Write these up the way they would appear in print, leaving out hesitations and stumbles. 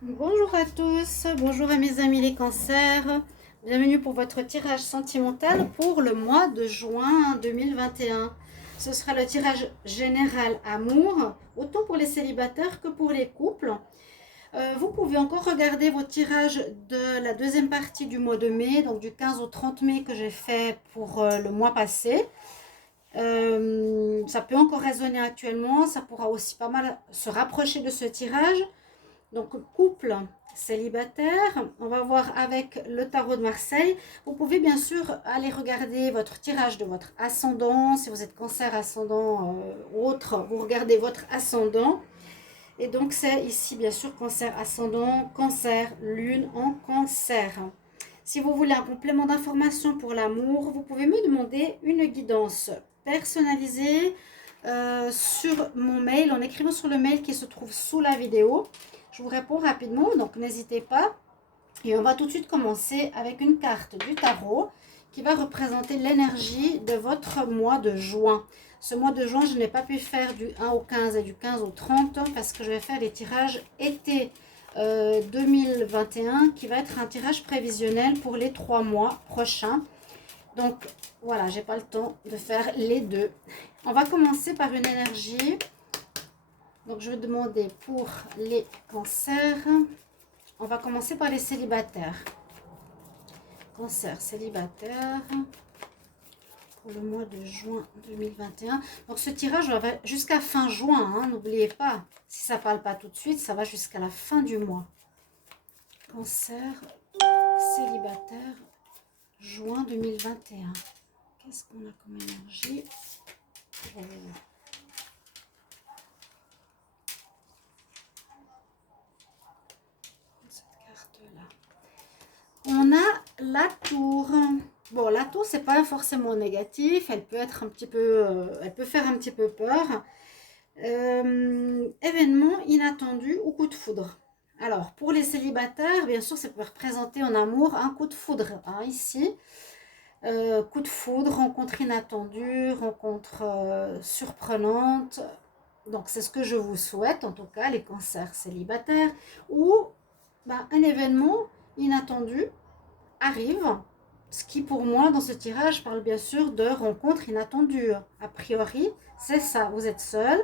Bonjour à tous, bonjour à mes amis les cancers. Bienvenue pour votre tirage sentimental pour le mois de juin 2021. Ce sera le tirage général amour, autant pour les célibataires que pour les couples. Vous pouvez encore regarder vos tirages de la deuxième partie du mois de mai, donc du 15 au 30 mai que j'ai fait pour le mois passé. Ça peut encore résonner actuellement, ça pourra aussi pas mal se rapprocher de ce tirage. Donc, couple célibataire, on va voir avec le tarot de Marseille. Vous pouvez bien sûr aller regarder votre tirage de votre ascendant. Si vous êtes cancer ascendant ou autre, vous regardez votre ascendant. Et donc, c'est ici bien sûr cancer ascendant, cancer, lune en cancer. Si vous voulez un complément d'information pour l'amour, vous pouvez me demander une guidance personnalisée sur mon mail, en écrivant sur le mail qui se trouve sous la vidéo. Je vous réponds rapidement, donc n'hésitez pas. Et on va tout de suite commencer avec une carte du tarot qui va représenter l'énergie de votre mois de juin. Ce mois de juin, je n'ai pas pu faire du 1 au 15 et du 15 au 30 parce que je vais faire les tirages été 2021 qui va être un tirage prévisionnel pour les 3 mois prochains. Donc voilà, j'ai pas le temps de faire les deux. On va commencer par une énergie. Donc je vais demander pour les cancers. On va commencer par les célibataires. Cancer célibataire pour le mois de juin 2021. Donc ce tirage va jusqu'à fin juin, hein, n'oubliez pas. Si ça ne parle pas tout de suite, ça va jusqu'à la fin du mois. Cancer célibataire juin 2021. Qu'est-ce qu'on a comme énergie? Cette carte-là. On a la tour. Bon, la tour, c'est pas forcément négatif. Elle peut être un petit peu, elle peut faire un petit peu peur. Événement inattendu ou coup de foudre. Alors, pour les célibataires, bien sûr, ça peut représenter en amour un coup de foudre. Hein, ici, coup de foudre, rencontre inattendue, rencontre surprenante. Donc, c'est ce que je vous souhaite, en tout cas, les cancers célibataires. Ou un événement inattendu arrive, ce qui pour moi dans ce tirage parle bien sûr de rencontres inattendues. A priori, c'est ça, vous êtes seul.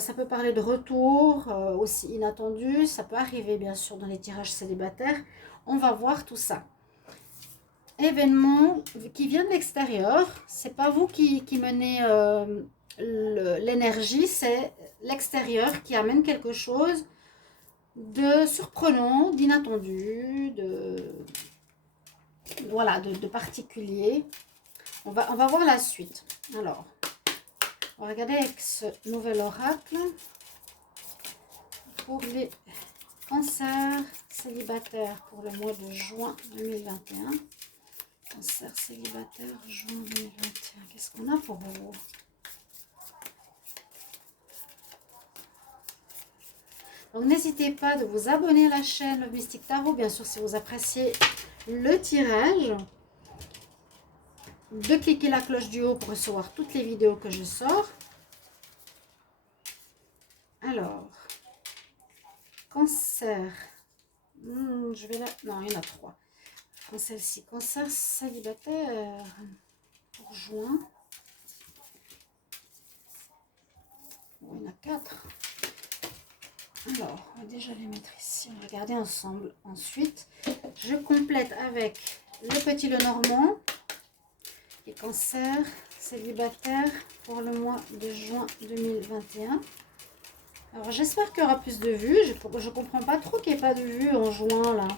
Ça peut parler de retour aussi inattendu, ça peut arriver bien sûr dans les tirages célibataires. On va voir tout ça. Événement qui vient de l'extérieur, c'est pas vous qui menez l'énergie, c'est l'extérieur qui amène quelque chose de surprenant, d'inattendu, de particulier. On va voir la suite. Alors, on va regarder avec ce nouvel oracle pour les cancers célibataires pour le mois de juin 2021. Cancer célibataire, juin 2021. Qu'est-ce qu'on a pour vous? Donc, n'hésitez pas de vous abonner à la chaîne Love Mystic Tarot, bien sûr, si vous appréciez le tirage. De cliquer la cloche du haut pour recevoir toutes les vidéos que je sors. Alors, cancer. Je vais là. Non, il y en a 3. Prends celle-ci. Cancer célibataire pour juin. Bon, il y en a 4. Alors, on va déjà les mettre ici. On va regarder ensemble. Ensuite, je complète avec le petit Lenormand. Et cancer célibataire pour le mois de juin 2021. Alors, j'espère qu'il y aura plus de vues. Je ne comprends pas trop qu'il n'y ait pas de vues en juin, là.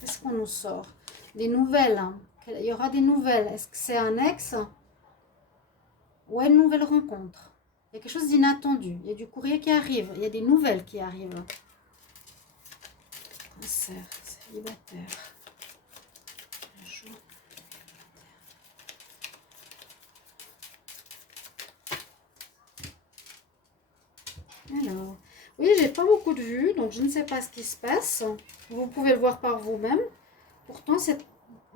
Qu'est-ce qu'on nous sort? Des nouvelles. Hein. Il y aura des nouvelles. Est-ce que c'est un ex? Ou une nouvelle rencontre? Il y a quelque chose d'inattendu. Il y a du courrier qui arrive. Il y a des nouvelles qui arrivent. Cancer, célibataire. Alors, oui, j'ai pas beaucoup de vues, donc je ne sais pas ce qui se passe. Vous pouvez le voir par vous-même. Pourtant, c'est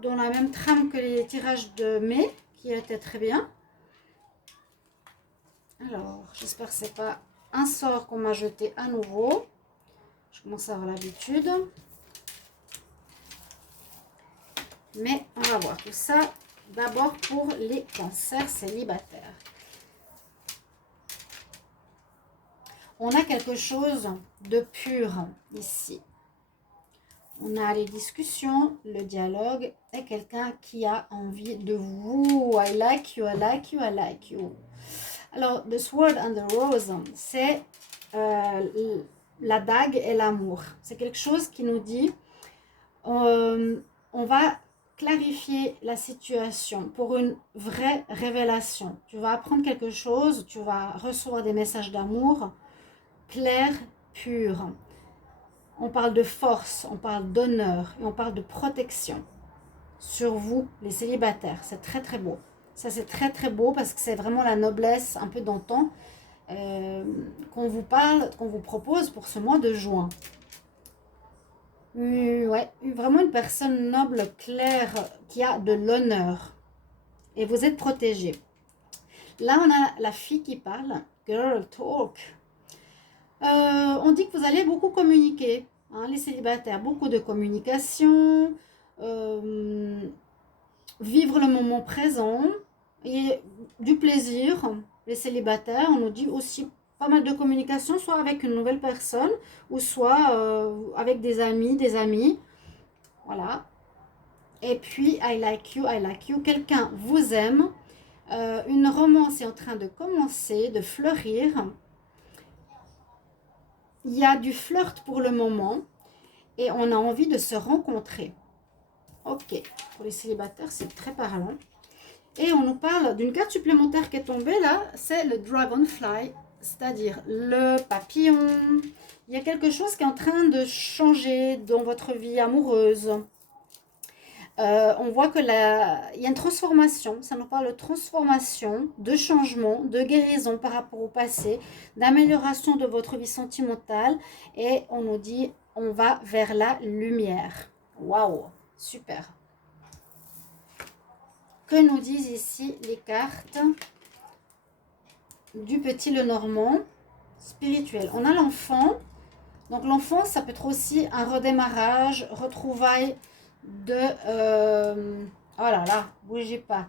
dans la même trame que les tirages de mai, qui étaient très bien. Alors, j'espère que c'est pas un sort qu'on m'a jeté à nouveau. Je commence à avoir l'habitude. Mais on va voir tout ça d'abord pour les cancers célibataires. On a quelque chose de pur ici. On a les discussions, le dialogue et quelqu'un qui a envie de vous. I like you, I like you, I like you. Alors, the sword and the rose, c'est la dague et l'amour. C'est quelque chose qui nous dit, on va clarifier la situation pour une vraie révélation. Tu vas apprendre quelque chose, tu vas recevoir des messages d'amour clairs, purs. On parle de force, on parle d'honneur et on parle de protection sur vous, les célibataires. C'est très très beau. Ça, c'est très très beau parce que c'est vraiment la noblesse un peu d'antan qu'on vous parle, qu'on vous propose pour ce mois de juin. Ouais, vraiment une personne noble, claire, qui a de l'honneur. Et vous êtes protégé. Là, on a la fille qui parle. Girl talk. On dit que vous allez beaucoup communiquer, hein, les célibataires. Beaucoup de communication. Vivre le moment présent. Et du plaisir. Les célibataires, on nous dit aussi pas mal de communication, soit avec une nouvelle personne, ou soit avec des amis. Voilà. Et puis, I like you. Quelqu'un vous aime. Une romance est en train de commencer, de fleurir. Il y a du flirt pour le moment. Et on a envie de se rencontrer. Ok. Pour les célibataires, c'est très parlant. Et on nous parle d'une carte supplémentaire qui est tombée là. C'est le dragonfly. C'est-à-dire le papillon. Il y a quelque chose qui est en train de changer dans votre vie amoureuse. On voit que il y a une transformation, ça nous parle de transformation, de changement, de guérison par rapport au passé, d'amélioration de votre vie sentimentale et on nous dit on va vers la lumière. Waouh, super. Que nous disent ici les cartes du petit Lenormand spirituel? On a l'enfant, donc l'enfant ça peut être aussi un redémarrage, retrouvailles de oh là là, bougez pas.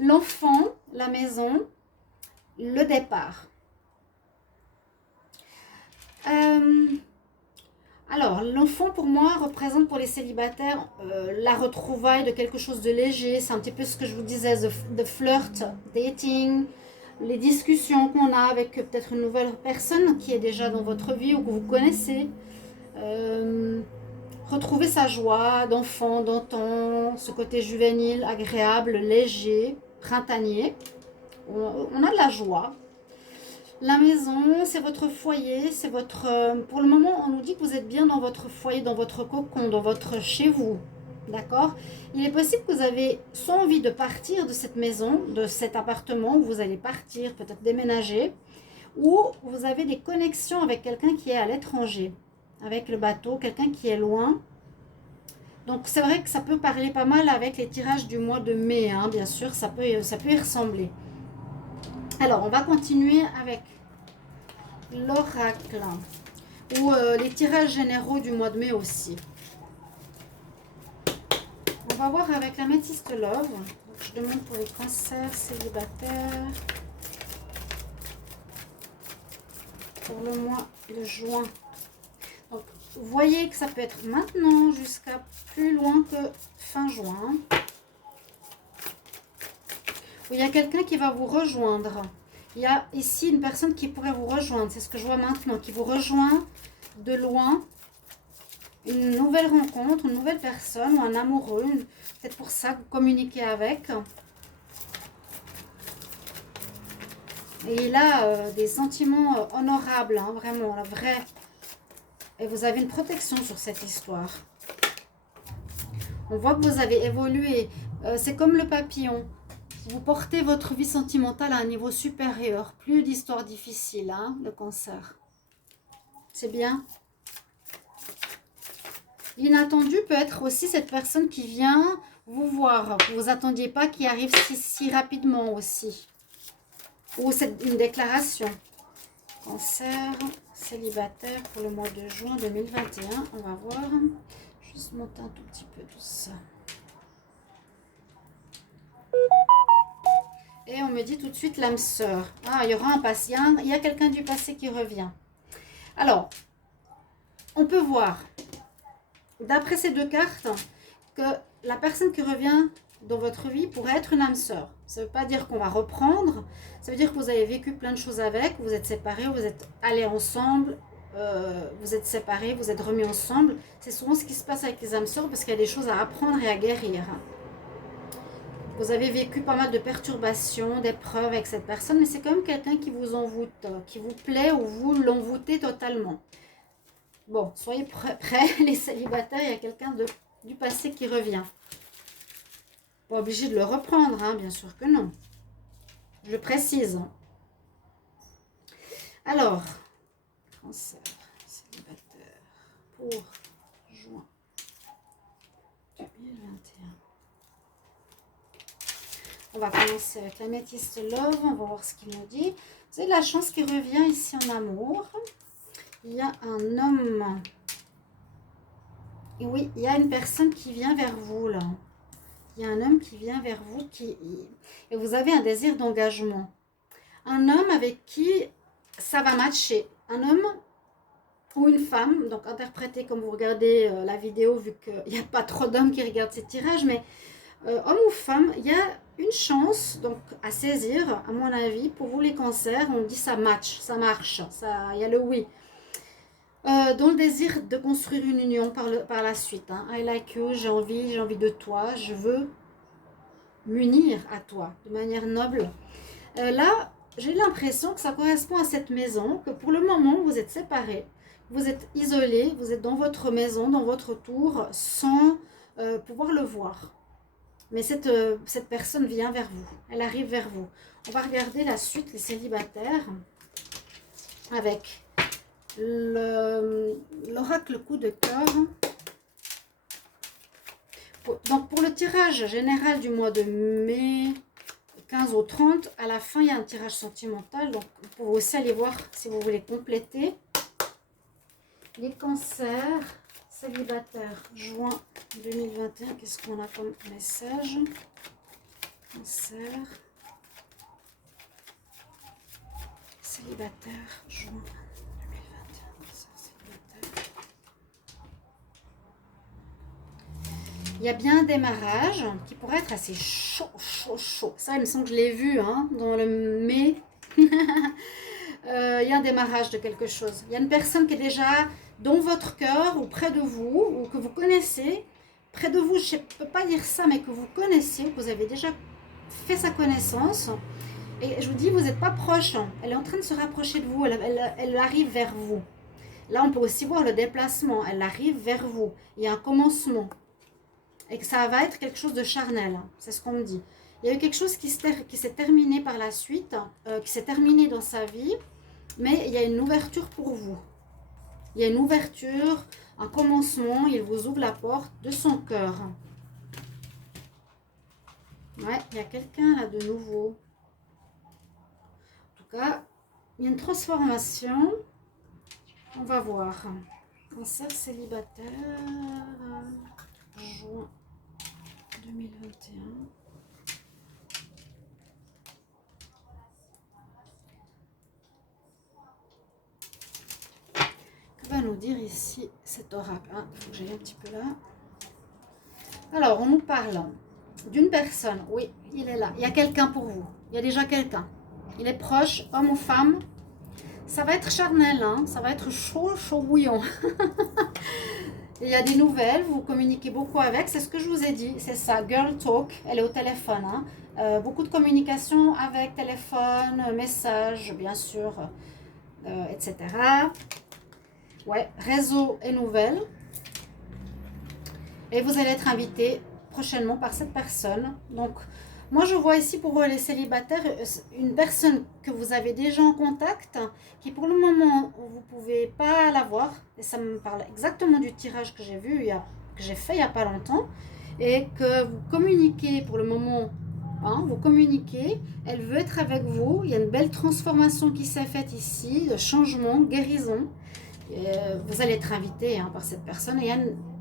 L'enfant, la maison, le départ. Alors, l'enfant pour moi représente pour les célibataires la retrouvaille de quelque chose de léger. C'est un petit peu ce que je vous disais, de flirt, dating, les discussions qu'on a avec peut-être une nouvelle personne qui est déjà dans votre vie ou que vous connaissez. Retrouver sa joie d'enfant, d'antan, ce côté juvénile, agréable, léger, printanier. On a de la joie. La maison, c'est votre foyer, c'est votre... pour le moment, on nous dit que vous êtes bien dans votre foyer, dans votre cocon, dans votre chez vous. D'accord? Il est possible que vous avez soit envie de partir de cette maison, de cet appartement où vous allez partir, peut-être déménager, ou vous avez des connexions avec quelqu'un qui est à l'étranger, avec le bateau, quelqu'un qui est loin. Donc c'est vrai que ça peut parler pas mal avec les tirages du mois de mai, hein, bien sûr, ça peut y ressembler. Alors, on va continuer avec l'oracle ou les tirages généraux du mois de mai aussi. On va voir avec la Métiste Love. Donc, je demande pour les cancers célibataires pour le mois de juin. Donc, vous voyez que ça peut être maintenant jusqu'à plus loin que fin juin. Où il y a quelqu'un qui va vous rejoindre. Il y a ici une personne qui pourrait vous rejoindre. C'est ce que je vois maintenant. Qui vous rejoint de loin. Une nouvelle rencontre, une nouvelle personne ou un amoureux. Peut-être pour ça que vous communiquez avec. Et il a des sentiments honorables. Hein, vraiment, là, vrai. Et vous avez une protection sur cette histoire. On voit que vous avez évolué. C'est comme le papillon. Vous portez votre vie sentimentale à un niveau supérieur. Plus d'histoires difficiles, hein, le cancer. C'est bien. L'inattendu peut être aussi cette personne qui vient vous voir. Que vous n'attendiez pas, qui arrive si rapidement aussi. Ou c'est une déclaration. Cancer, célibataire pour le mois de juin 2021. On va voir. Juste monter un tout petit peu tout ça. Et on me dit tout de suite l'âme sœur. Ah, il y aura un patient. Il y a quelqu'un du passé qui revient. Alors, on peut voir, d'après ces deux cartes, que la personne qui revient dans votre vie pourrait être une âme sœur. Ça ne veut pas dire qu'on va reprendre. Ça veut dire que vous avez vécu plein de choses avec. Vous êtes séparés, vous êtes allés ensemble. Vous êtes séparés, vous êtes remis ensemble. C'est souvent ce qui se passe avec les âmes sœurs parce qu'il y a des choses à apprendre et à guérir. Vous avez vécu pas mal de perturbations, d'épreuves avec cette personne, mais c'est quand même quelqu'un qui vous envoûte, qui vous plaît ou vous l'envoûtez totalement. Bon, soyez prêts, les célibataires, il y a quelqu'un du passé qui revient. Pas obligé de le reprendre, hein, bien sûr que non. Je le précise. Alors, cancer, célibataire pour juin 2021. On va commencer avec l'améthyste love, on va voir ce qu'il nous dit. Vous avez de la chance qui revient ici en amour. Il y a un homme. Et oui, il y a une personne qui vient vers vous là. Il y a un homme qui vient vers vous et vous avez un désir d'engagement. Un homme avec qui ça va matcher. Un homme ou une femme, donc interprété comme vous regardez la vidéo, vu qu'il n'y a pas trop d'hommes qui regardent ces tirages, mais homme ou femme, il y a une chance donc à saisir, à mon avis, pour vous les cancers. On dit ça match, ça marche, il y a le oui. Dans le désir de construire une union par la suite. Hein. I like you, j'ai envie de toi, je veux m'unir à toi de manière noble. Là, j'ai l'impression que ça correspond à cette maison, que pour le moment, vous êtes séparés, vous êtes isolés, vous êtes dans votre maison, dans votre tour, sans pouvoir le voir. Mais cette personne vient vers vous, elle arrive vers vous. On va regarder la suite, les célibataires, avec l'oracle coup de cœur. Donc pour le tirage général du mois de mai 15 au 30, à la fin il y a un tirage sentimental, donc vous pouvez aussi aller voir si vous voulez compléter. Les cancers, célibataires, juin 2021, qu'est-ce qu'on a comme message? Cancer, célibataire, juin 2021, célibataire. Il y a bien un démarrage qui pourrait être assez chaud. Ça, il me semble que je l'ai vu hein, dans le mai. Il y a un démarrage de quelque chose. Il y a une personne qui est déjà dans votre cœur ou près de vous, ou que vous connaissez. Près de vous, je ne peux pas dire ça, mais que vous connaissez, que vous avez déjà fait sa connaissance. Et je vous dis, vous n'êtes pas proche. Elle est en train de se rapprocher de vous. Elle arrive vers vous. Là, on peut aussi voir le déplacement. Elle arrive vers vous. Il y a un commencement. Et que ça va être quelque chose de charnel. C'est ce qu'on me dit. Il y a eu quelque chose qui s'est terminé par la suite, qui s'est terminé dans sa vie, mais il y a une ouverture pour vous. Il y a une ouverture, un commencement, il vous ouvre la porte de son cœur. Ouais, il y a quelqu'un là de nouveau. En tout cas, il y a une transformation. On va voir. Cancer célibataire, juin 2021. Que va nous dire ici cet oracle? Il faut que j'aille un petit peu là. Alors, on nous parle d'une personne. Oui, il est là. Il y a quelqu'un pour vous. Il y a déjà quelqu'un. Il est proche, homme ou femme. Ça va être charnel, hein. Ça va être chaud bouillant. Il y a des nouvelles, vous communiquez beaucoup avec, c'est ce que je vous ai dit, c'est ça, girl talk, elle est au téléphone. Hein. Beaucoup de communication avec téléphone, messages, bien sûr, etc. Ouais, réseau et nouvelles. Et vous allez être invité prochainement par cette personne. Donc, moi je vois ici pour les célibataires, une personne que vous avez déjà en contact, qui pour le moment, vous ne pouvez pas la voir. Et ça me parle exactement du tirage que j'ai vu, que j'ai fait il n'y a pas longtemps. Et que vous communiquez pour le moment hein, vous communiquez, elle veut être avec vous, il y a une belle transformation qui s'est faite ici, de changement, guérison. Vous allez être invité, hein, par cette personne, et il y a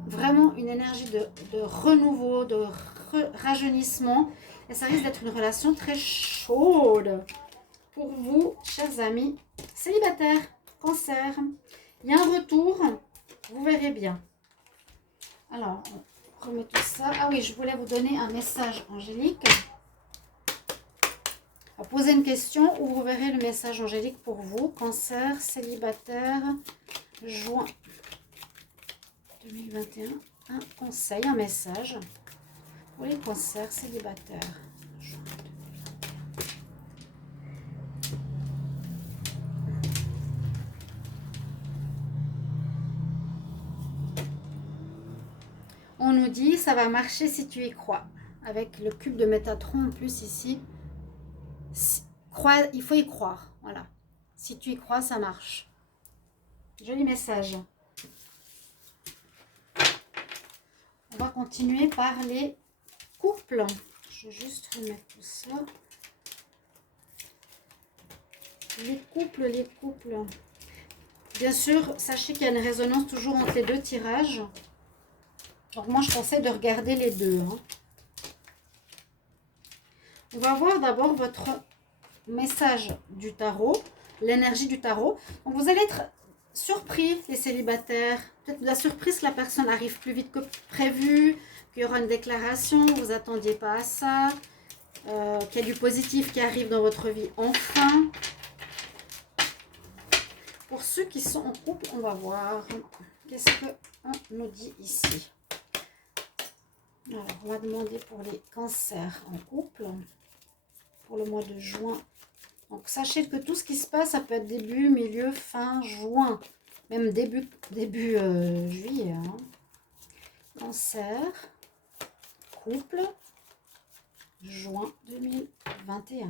vraiment une énergie de renouveau, de rajeunissement, et ça risque d'être une relation très chaude pour vous, chers amis célibataires, cancer. Il y a un retour, vous verrez bien. Alors, on remet tout ça. Ah oui, je voulais vous donner un message angélique. Posez une question ou vous verrez le message angélique pour vous. Cancer, célibataire, juin 2021. Un conseil, un message pour les cancers célibataires. Juin 2021. On nous dit ça va marcher si tu y crois. Avec le cube de Métatron en plus ici. Il faut y croire. Voilà. Si tu y crois, ça marche. Joli message. On va continuer par les couples. Je vais juste remettre tout ça. Les couples. Bien sûr, sachez qu'il y a une résonance toujours entre les deux tirages. Donc moi, je conseille de regarder les deux. Hein. On va voir d'abord votre message du tarot, l'énergie du tarot. Donc vous allez être surpris, les célibataires. Peut-être la surprise que la personne arrive plus vite que prévu, qu'il y aura une déclaration, vous ne attendiez pas à ça, qu'il y a du positif qui arrive dans votre vie enfin. Pour ceux qui sont en couple, on va voir qu'est-ce qu'on nous dit ici. Alors, on va demander pour les cancers en couple, pour le mois de juin. Donc, sachez que tout ce qui se passe, ça peut être début, milieu, fin juin, même début juillet. Hein. Cancer, couple, juin 2021.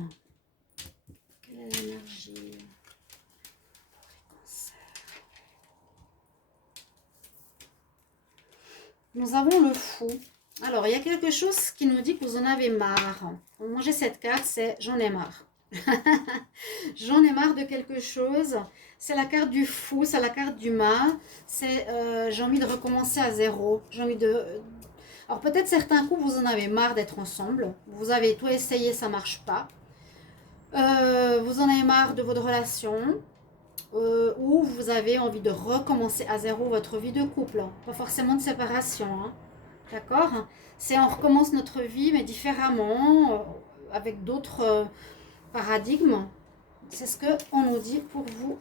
Quelle est l'énergie ? Nous avons le fou. Alors, il y a quelque chose qui nous dit que vous en avez marre. Moi, j'ai cette carte, c'est « j'en ai marre ». J'en ai marre de quelque chose. C'est la carte du fou, c'est la carte du mât. C'est j'ai envie de recommencer à zéro. J'ai envie de... Alors, peut-être certains coups, vous en avez marre d'être ensemble. Vous avez tout essayé, ça ne marche pas. Vous en avez marre de votre relation. Ou vous avez envie de recommencer à zéro votre vie de couple. Pas forcément de séparation. Hein. D'accord? C'est on recommence notre vie, mais différemment, avec d'autres paradigmes. C'est ce qu'on nous dit pour vous,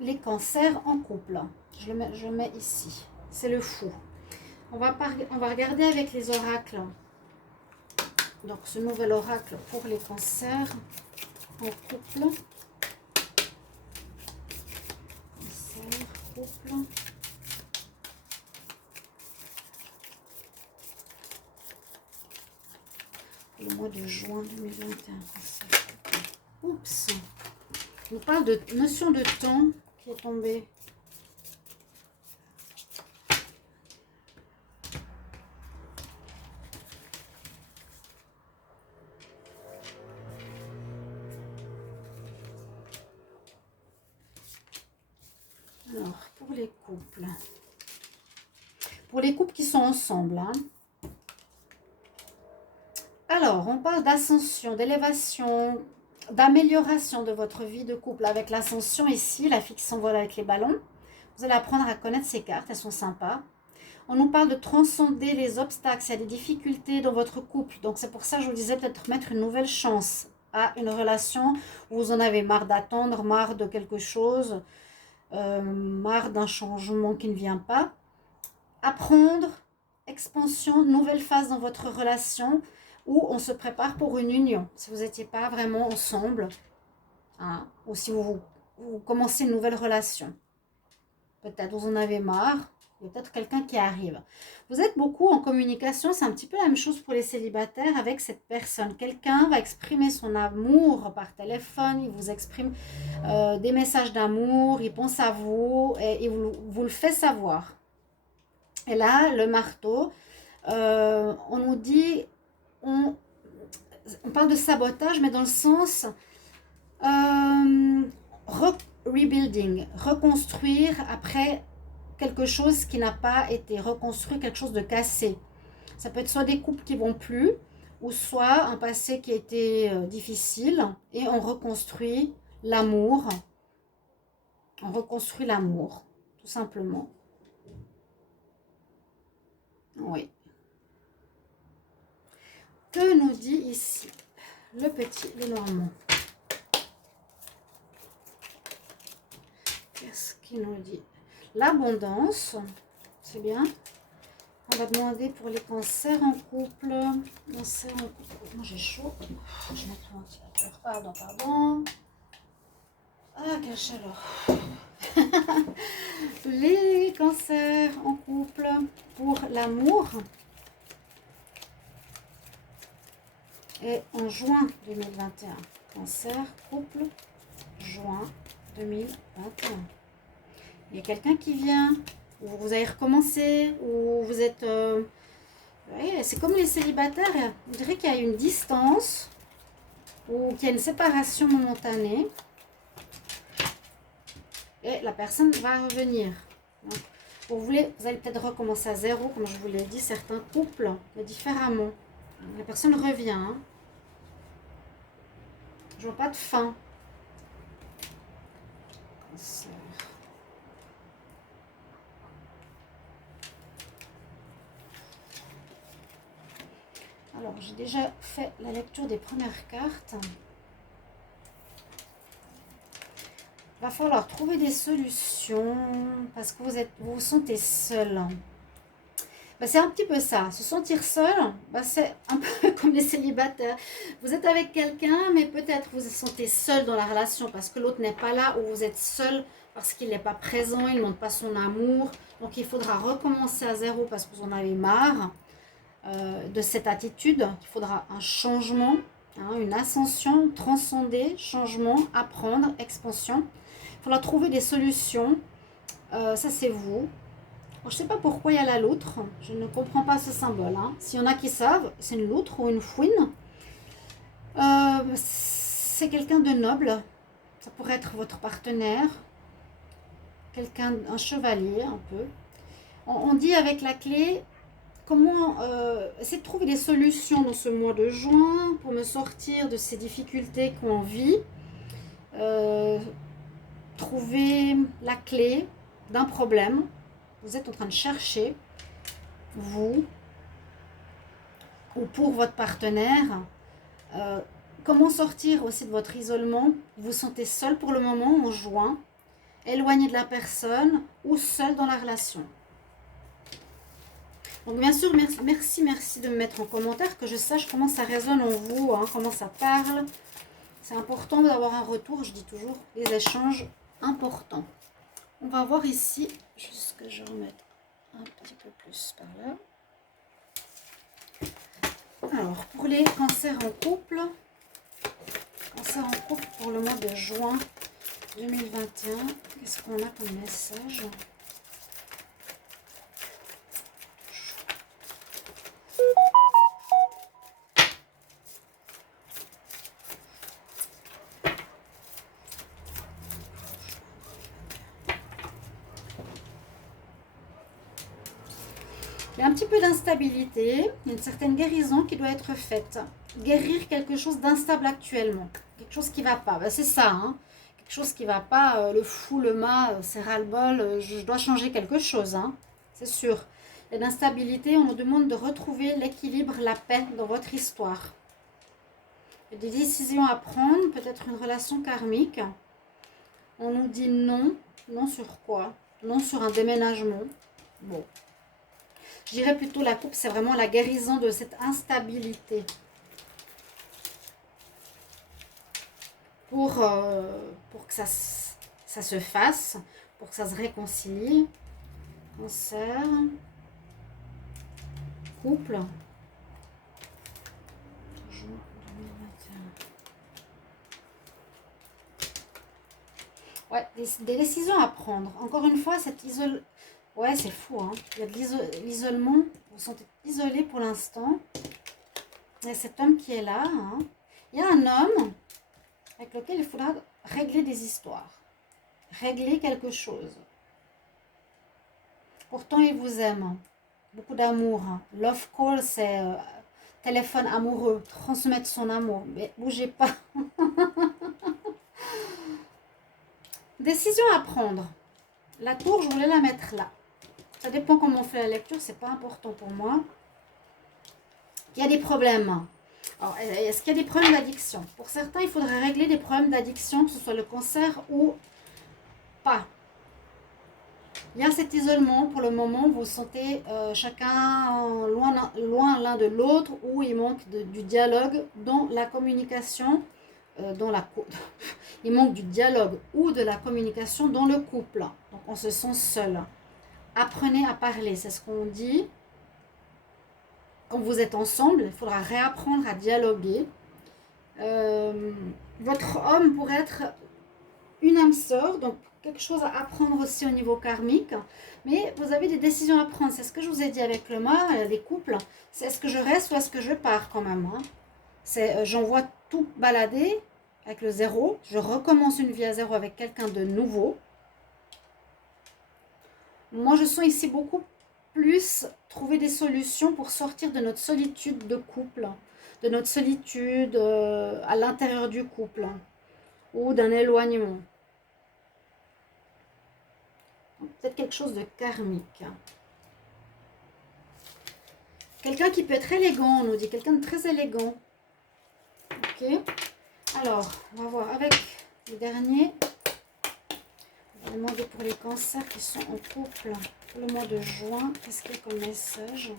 les cancers en couple. Je le mets ici. C'est le fou. On va regarder avec les oracles. Donc, ce nouvel oracle pour les cancers en couple. Cancer, couple. Le mois de juin 2021. Oups. On parle de notion de temps qui est tombée. Alors, pour les couples. Pour les couples qui sont ensemble. Hein. Alors, on parle d'ascension, d'élévation, d'amélioration de votre vie de couple. Avec l'ascension ici, la fille qui s'envole avec les ballons. Vous allez apprendre à connaître ces cartes, elles sont sympas. On nous parle de transcender les obstacles, il y a des difficultés dans votre couple. Donc c'est pour ça que je vous disais peut-être mettre une nouvelle chance à une relation où vous en avez marre d'attendre, marre de quelque chose, marre d'un changement qui ne vient pas. Apprendre, expansion, nouvelle phase dans votre relation où on se prépare pour une union. Si vous n'étiez pas vraiment ensemble, hein, ou si vous commencez une nouvelle relation. Peut-être vous en avez marre, il y a peut-être quelqu'un qui arrive. Vous êtes beaucoup en communication, c'est un petit peu la même chose pour les célibataires avec cette personne. Quelqu'un va exprimer son amour par téléphone, il vous exprime des messages d'amour, il pense à vous et vous le fait savoir. Et là, le marteau, on nous dit, on parle de sabotage, mais dans le sens rebuilding, reconstruire après quelque chose qui n'a pas été reconstruit, quelque chose de cassé. Ça peut être soit des couples qui vont plus, ou soit un passé qui a été difficile, et on reconstruit l'amour. On reconstruit l'amour, tout simplement. Oui. Que nous dit ici le petit Lenormand? Qu'est-ce qu'il nous dit? L'abondance, c'est bien. On va demander pour les cancers en couple. Cancer en couple. Moi j'ai chaud. Je vais mettre le ventilateur. Pardon. Ah, quelle chaleur. Les cancers en couple pour l'amour. Et en juin 2021. Cancer, couple, juin 2021. Il y a quelqu'un qui vient, ou vous avez recommencé, ou vous êtes... ouais, c'est comme les célibataires, on dirait qu'il y a une distance, ou qu'il y a une séparation momentanée. Et la personne va revenir. Vous allez peut-être recommencer à zéro, comme je vous l'ai dit, certains couples, mais différemment. La personne revient. Hein. Je vois pas de fin. Alors, j'ai déjà fait la lecture des premières cartes. Il va falloir trouver des solutions parce que vous vous sentez seul. Ben, c'est un petit peu ça. Se sentir seul, ben, c'est un peu comme les célibataires. Vous êtes avec quelqu'un, mais peut-être vous vous sentez seul dans la relation parce que l'autre n'est pas là, ou vous êtes seul parce qu'il n'est pas présent, il ne montre pas son amour. Donc, il faudra recommencer à zéro parce que vous en avez marre de cette attitude. Il faudra un changement, hein, une ascension, transcender, changement, apprendre, expansion. Il faudra trouver des solutions. Ça, c'est vous. Je ne sais pas pourquoi il y a la loutre. Je ne comprends pas ce symbole. Hein. S'il y en a qui savent, c'est une loutre ou une fouine. C'est quelqu'un de noble. Ça pourrait être votre partenaire. Un chevalier un peu. On dit avec la clé, comment essayer de trouver des solutions dans ce mois de juin pour me sortir de ces difficultés qu'on vit. Trouver la clé d'un problème. Vous êtes en train de chercher, vous, ou pour votre partenaire, comment sortir aussi de votre isolement. Vous vous sentez seul pour le moment en juin, éloigné de la personne ou seul dans la relation. Donc bien sûr, merci de me mettre en commentaire, que je sache comment ça résonne en vous, hein, comment ça parle. C'est important d'avoir un retour, je dis toujours, les échanges importants. On va voir ici, juste que je remette un petit peu plus par là. Alors, pour les cancers en couple pour le mois de juin 2021, qu'est-ce qu'on a comme message ? Il y a un petit peu d'instabilité, une certaine guérison qui doit être faite. Guérir quelque chose d'instable actuellement, quelque chose qui ne va pas. Ben, c'est ça, hein. Quelque chose qui ne va pas, le fou, le mât, c'est ras-le-bol, je dois changer quelque chose, hein. C'est sûr. Il y a de l'instabilité, on nous demande de retrouver l'équilibre, la paix dans votre histoire. Il y a des décisions à prendre, peut-être une relation karmique. On nous dit non. Non sur quoi? Non sur un déménagement. Bon. Je dirais plutôt la coupe, c'est vraiment la guérison de cette instabilité. Pour que ça se fasse, pour que ça se réconcilie. Cancer. Couple. Juin 2021. Ouais, des décisions à prendre. Encore une fois, cette ouais, c'est fou, hein. Il y a de l'isolement. Vous vous sentez isolé pour l'instant. Il y a cet homme qui est là. Hein. Il y a un homme avec lequel il faudra régler des histoires. Régler quelque chose. Pourtant, il vous aime. Beaucoup d'amour. Hein. Love call, c'est téléphone amoureux. Transmettre son amour. Mais bougez pas. Décision à prendre. La tour, je voulais la mettre là. Ça dépend comment on fait la lecture. C'est pas important pour moi. Il y a des problèmes. Alors, est-ce qu'il y a des problèmes d'addiction? Pour certains, il faudrait régler des problèmes d'addiction, que ce soit le cancer ou pas. Il y a cet isolement pour le moment, vous sentez chacun loin l'un de l'autre, où il manque du dialogue dans la communication, il manque du dialogue ou de la communication dans le couple. Donc on se sent seul. Apprenez à parler, c'est ce qu'on dit. Quand vous êtes ensemble, il faudra réapprendre à dialoguer. Votre homme pourrait être une âme sœur, donc quelque chose à apprendre aussi au niveau karmique, mais vous avez des décisions à prendre. C'est ce que je vous ai dit avec le mât, les couples, c'est est-ce que je reste ou est-ce que je pars quand même. Hein. C'est j'envoie tout balader avec le zéro, je recommence une vie à zéro avec quelqu'un de nouveau. Moi je sens ici beaucoup plus trouver des solutions pour sortir de notre solitude de couple, de notre solitude à l'intérieur du couple, ou d'un éloignement. Peut-être quelque chose de karmique. Quelqu'un qui peut être élégant, on nous dit. Quelqu'un de très élégant. Ok. Alors, on va voir avec le dernier. On va demander pour les cancers qui sont en couple pour le mois de juin. Qu'est-ce qu'il y a comme message?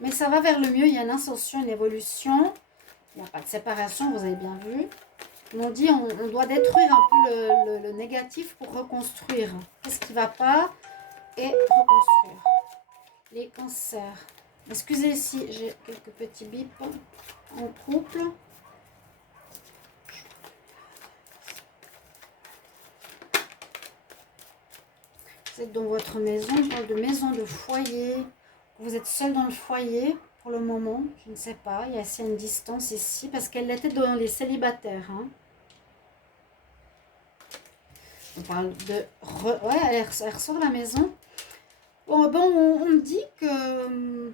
Mais ça va vers le mieux. Il y a une ascension, une évolution. Il n'y a pas de séparation, vous avez bien vu. On dit on doit détruire un peu le négatif pour reconstruire. Qu'est-ce qui ne va pas? Et reconstruire. Les cancers. Excusez si j'ai quelques petits bips en couple. Vous êtes dans votre maison. Je parle de maison, de foyer. Vous êtes seul dans le foyer pour le moment. Je ne sais pas. Il y a assez une distance ici parce qu'elle était dans les célibataires. Hein. On parle de... Ouais, elle ressort de la maison. Bon, on me dit que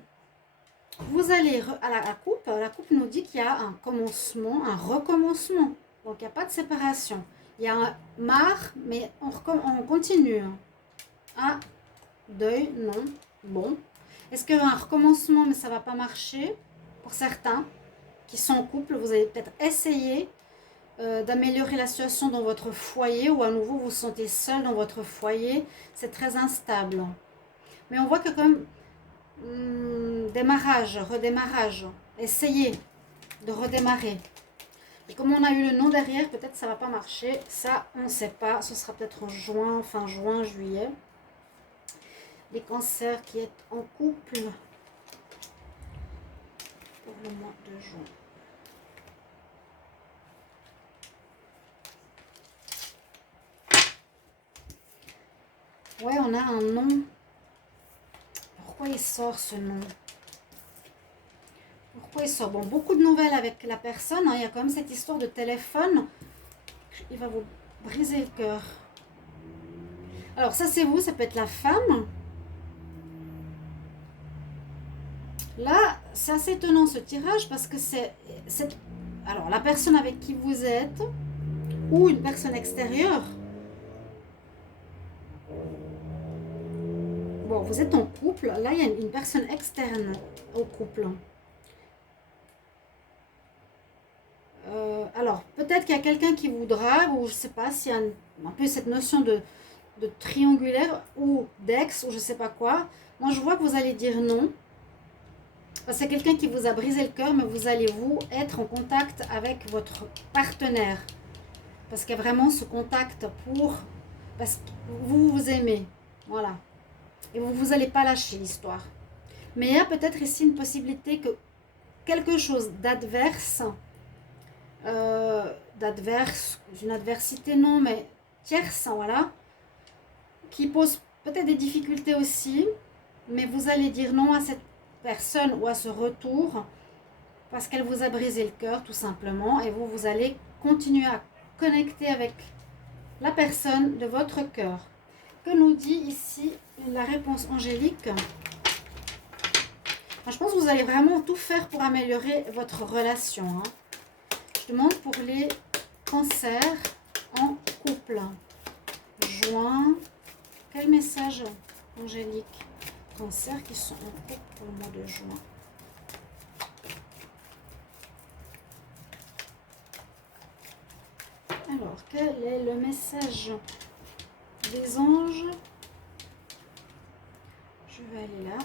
vous allez à la coupe. La coupe nous dit qu'il y a un commencement, un recommencement. Donc, il n'y a pas de séparation. Il y a un marre, mais on continue. Ah, deuil, non. Bon. Est-ce qu'il y a un recommencement, mais ça ne va pas marcher? Pour certains qui sont en couple, vous allez peut-être essayer d'améliorer la situation dans votre foyer ou à nouveau vous vous sentez seul dans votre foyer. C'est très instable. Mais on voit que quand même, démarrage, redémarrage. Essayez de redémarrer. Et comme on a eu le nom derrière, peut-être ça ne va pas marcher. Ça, on ne sait pas. Ce sera peut-être en juin, fin juin, juillet. Les cancers qui est en couple pour le mois de juin. Ouais, on a un nom. Pourquoi il sort ce nom? Pourquoi il sort? Bon, beaucoup de nouvelles avec la personne. Hein. Il y a quand même cette histoire de téléphone. Il va vous briser le cœur. Alors, ça, c'est vous. Ça peut être la femme. Là, c'est assez étonnant ce tirage parce que c'est... Alors, la personne avec qui vous êtes ou une personne extérieure. Bon, vous êtes en couple. Là, il y a une personne externe au couple. Alors, peut-être qu'il y a quelqu'un qui vous drague, ou je ne sais pas s'il y a un peu cette notion de triangulaire ou d'ex, ou je ne sais pas quoi. Moi, je vois que vous allez dire non. C'est quelqu'un qui vous a brisé le cœur, mais vous allez vous être en contact avec votre partenaire. Parce qu'il y a vraiment ce contact parce que vous vous aimez. Voilà. Et vous n'allez pas lâcher l'histoire. Mais il y a peut-être ici une possibilité que quelque chose d'adverse, une adversité non, mais tierce, voilà, qui pose peut-être des difficultés aussi, mais vous allez dire non à personne ou à ce retour parce qu'elle vous a brisé le cœur tout simplement et vous allez continuer à connecter avec la personne de votre cœur. Que nous dit ici la réponse angélique? Je pense que vous allez vraiment tout faire pour améliorer votre relation. Hein. Je demande pour les cancers en couple. Juin. Quel message angélique? Cancers qui sont en couple pour le mois de juin. Alors, quel est le message des anges? Je vais aller là.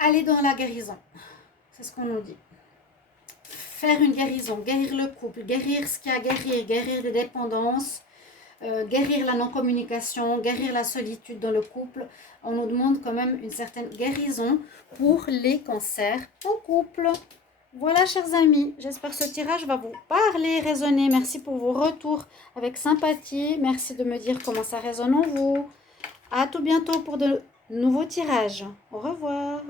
Aller dans la guérison. C'est ce qu'on nous dit. Faire une guérison, guérir le couple, guérir ce qu'il y a à guérir, guérir les dépendances, guérir la non-communication, guérir la solitude dans le couple. On nous demande quand même une certaine guérison pour les cancers en couple. Voilà, chers amis, j'espère que ce tirage va vous parler, résonner. Merci pour vos retours avec sympathie. Merci de me dire comment ça résonne en vous. À tout bientôt pour de nouveaux tirages. Au revoir.